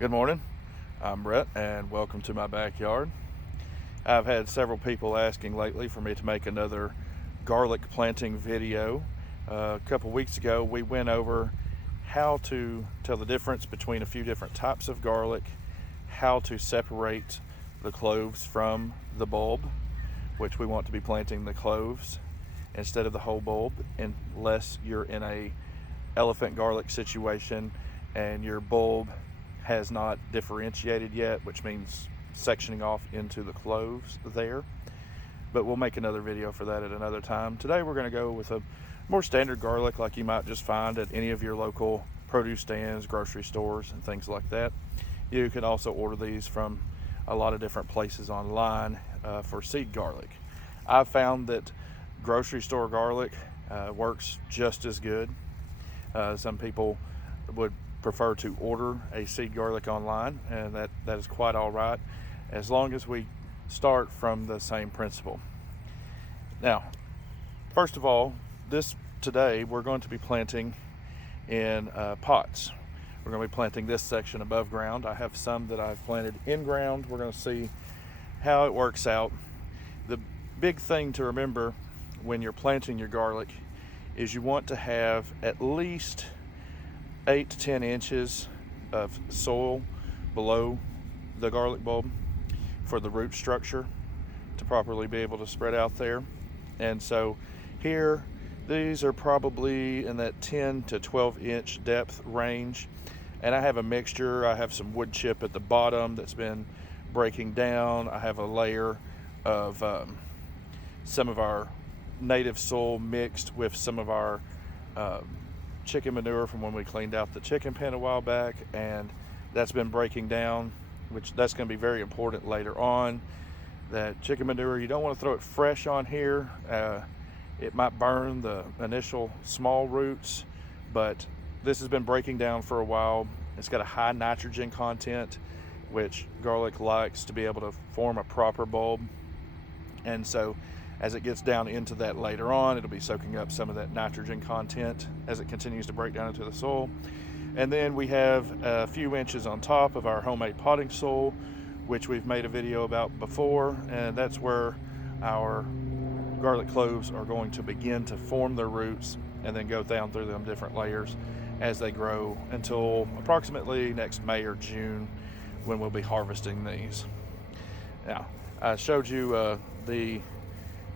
Good morning. I'm Brett, and welcome to my backyard. I've had several people asking lately for me to make another garlic planting video. A couple weeks ago, we went over how to tell the difference between a few different types of garlic, how to separate the cloves from the bulb, which we want to be planting the cloves instead of the whole bulb, unless you're in a elephant garlic situation and your bulb has not differentiated yet, which means sectioning off into the cloves there. But we'll make another video for that at another time. Today we're going to go with a more standard garlic like you might just find at any of your local produce stands, grocery stores, and things like that. You can also order these from a lot of different places online for seed garlic. I've found that grocery store garlic works just as good. Some people would prefer to order a seed garlic online, and that is quite all right, as long as we start from the same principle. Now, first of all, today we're going to be planting in pots. We're going to be planting this section above ground. I have some that I've planted in ground. We're going to see how it works out. The big thing to remember when you're planting your garlic is you want to have at least 8 to 10 inches of soil below the garlic bulb for the root structure to properly be able to spread out there. And so here, these are probably in that 10 to 12 inch depth range. And I have a mixture. I have some wood chip at the bottom that's been breaking down. I have a layer of some of our native soil mixed with some of our chicken manure from when we cleaned out the chicken pen a while back, and that's been breaking down, which that's going to be very important later on. That chicken manure, you don't want to throw it fresh on here. It might burn the initial small roots, but this has been breaking down for a while. It's got a high nitrogen content, which garlic likes to be able to form a proper bulb. And so as it gets down into that later on, it'll be soaking up some of that nitrogen content as it continues to break down into the soil. And then we have a few inches on top of our homemade potting soil, which we've made a video about before, and that's where our garlic cloves are going to begin to form their roots and then go down through them different layers as they grow until approximately next May or June, when we'll be harvesting these. Now, I showed you the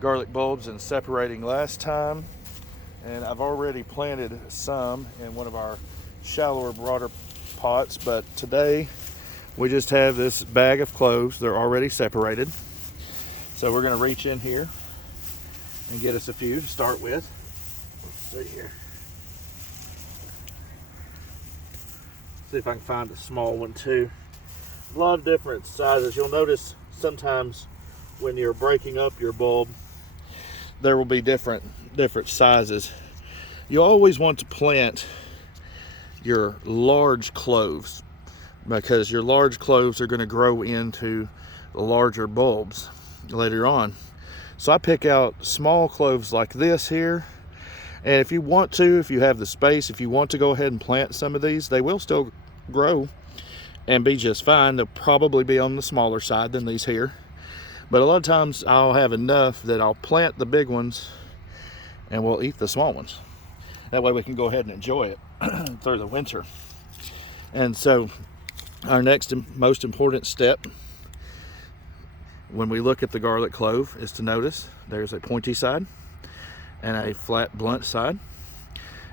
garlic bulbs and separating last time, and I've already planted some in one of our shallower, broader pots, but today we just have this bag of cloves. They're already separated, so we're going to reach in here and get us a few to start with. Let's see here, see if I can find a small one too. A lot of different sizes. You'll notice sometimes when you're breaking up your bulb, there will be different sizes. You always want to plant your large cloves, because your large cloves are going to grow into the larger bulbs later on. So I pick out small cloves like this here, and if you want to, if you have the space, if you want to go ahead and plant some of these, they will still grow and be just fine. They'll probably be on the smaller side than these here. But a lot of times I'll have enough that I'll plant the big ones and we'll eat the small ones. That way we can go ahead and enjoy it through the winter. And so our next and most important step when we look at the garlic clove is to notice there's a pointy side and a flat blunt side.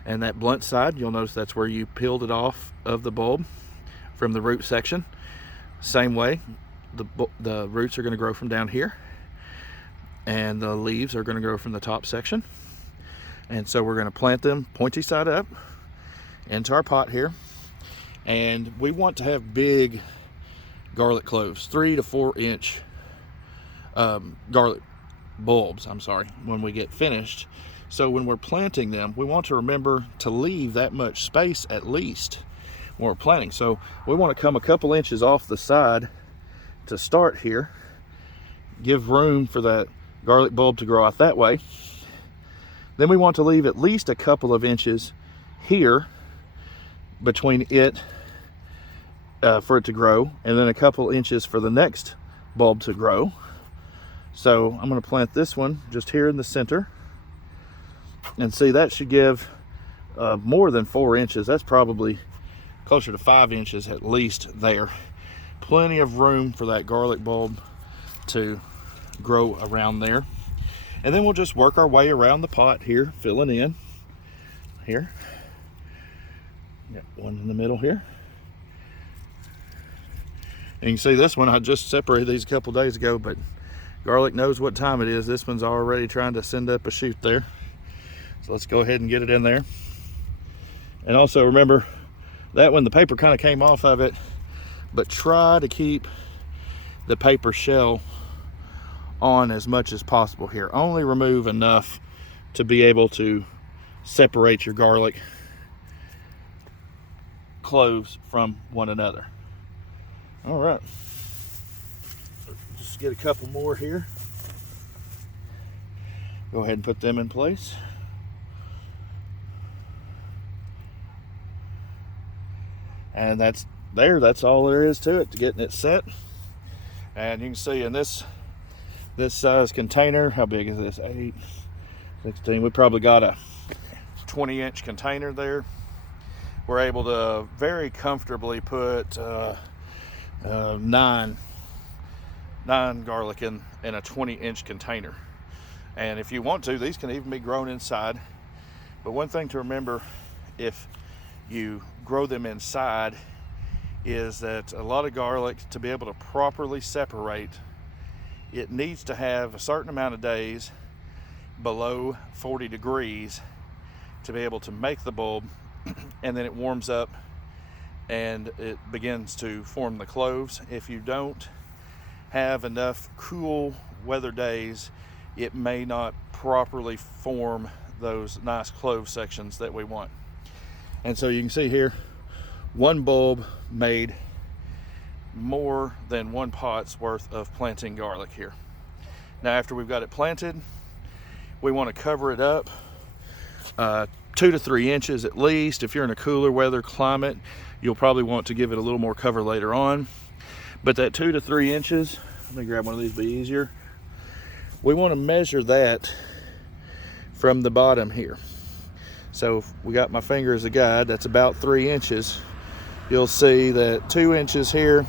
And that blunt side, you'll notice that's where you peeled it off of the bulb from the root section. Same way, the roots are going to grow from down here, and the leaves are going to grow from the top section. And so we're going to plant them pointy side up into our pot here, and we want to have big garlic cloves, 3 to 4 inch garlic bulbs, when we get finished. So when we're planting them, we want to remember to leave that much space at least when we're planting. So we want to come a couple inches off the side to start here, give room for that garlic bulb to grow out that way. Then we want to leave at least a couple of inches here between it for it to grow, and then a couple inches for the next bulb to grow. So I'm going to plant this one just here in the center, and see, that should give more than 4 inches. That's probably closer to 5 inches at least there. Plenty of room for that garlic bulb to grow around there. And then we'll just work our way around the pot here, filling in here. Got one in the middle here. And you can see this one, I just separated these a couple days ago, but garlic knows what time it is. This one's already trying to send up a shoot there. So let's go ahead and get it in there. And also remember, that one, the paper kind of came off of it, but try to keep the paper shell on as much as possible here. Only remove enough to be able to separate your garlic cloves from one another. All right, just get a couple more here. Go ahead and put them in place. And that's all there is to it, to getting it set. And you can see in this size container, how big is this? 8, 16. We probably got a 20-inch container there. We're able to very comfortably put 9 garlic in a 20-inch container. And if you want to, these can even be grown inside. But one thing to remember, if you grow them inside, is that a lot of garlic, to be able to properly separate, it needs to have a certain amount of days below 40 degrees to be able to make the bulb, and then it warms up and it begins to form the cloves. If you don't have enough cool weather days, it may not properly form those nice clove sections that we want. And so you can see here, one bulb made more than 1 pot's worth of planting garlic here. Now, after we've got it planted, we want to cover it up 2 to 3 inches at least. If you're in a cooler weather climate, you'll probably want to give it a little more cover later on. But that 2 to 3 inches, let me grab one of these, be easier. We want to measure that from the bottom here. So if we got my finger as a guide, that's about 3 inches. You'll see that 2 inches here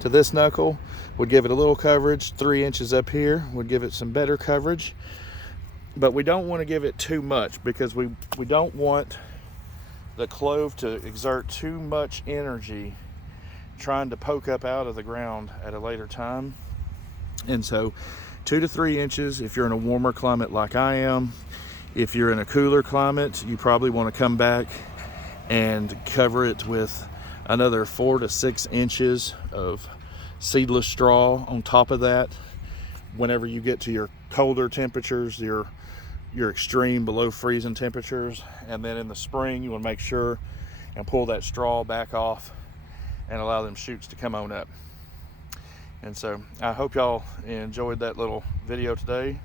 to this knuckle would give it a little coverage. 3 inches up here would give it some better coverage. But we don't want to give it too much, because we don't want the clove to exert too much energy trying to poke up out of the ground at a later time. And so 2 to 3 inches if you're in a warmer climate like I am. If you're in a cooler climate, you probably want to come back and cover it with another 4 to 6 inches of seedless straw on top of that. Whenever you get to your colder temperatures, your extreme below freezing temperatures, and then in the spring, you want to make sure and pull that straw back off and allow them shoots to come on up. And so I hope y'all enjoyed that little video today.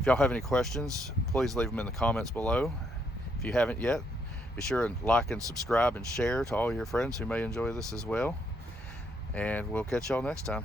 If y'all have any questions, please leave them in the comments below. If you haven't yet, be sure and like and subscribe and share to all your friends who may enjoy this as well. And we'll catch y'all next time.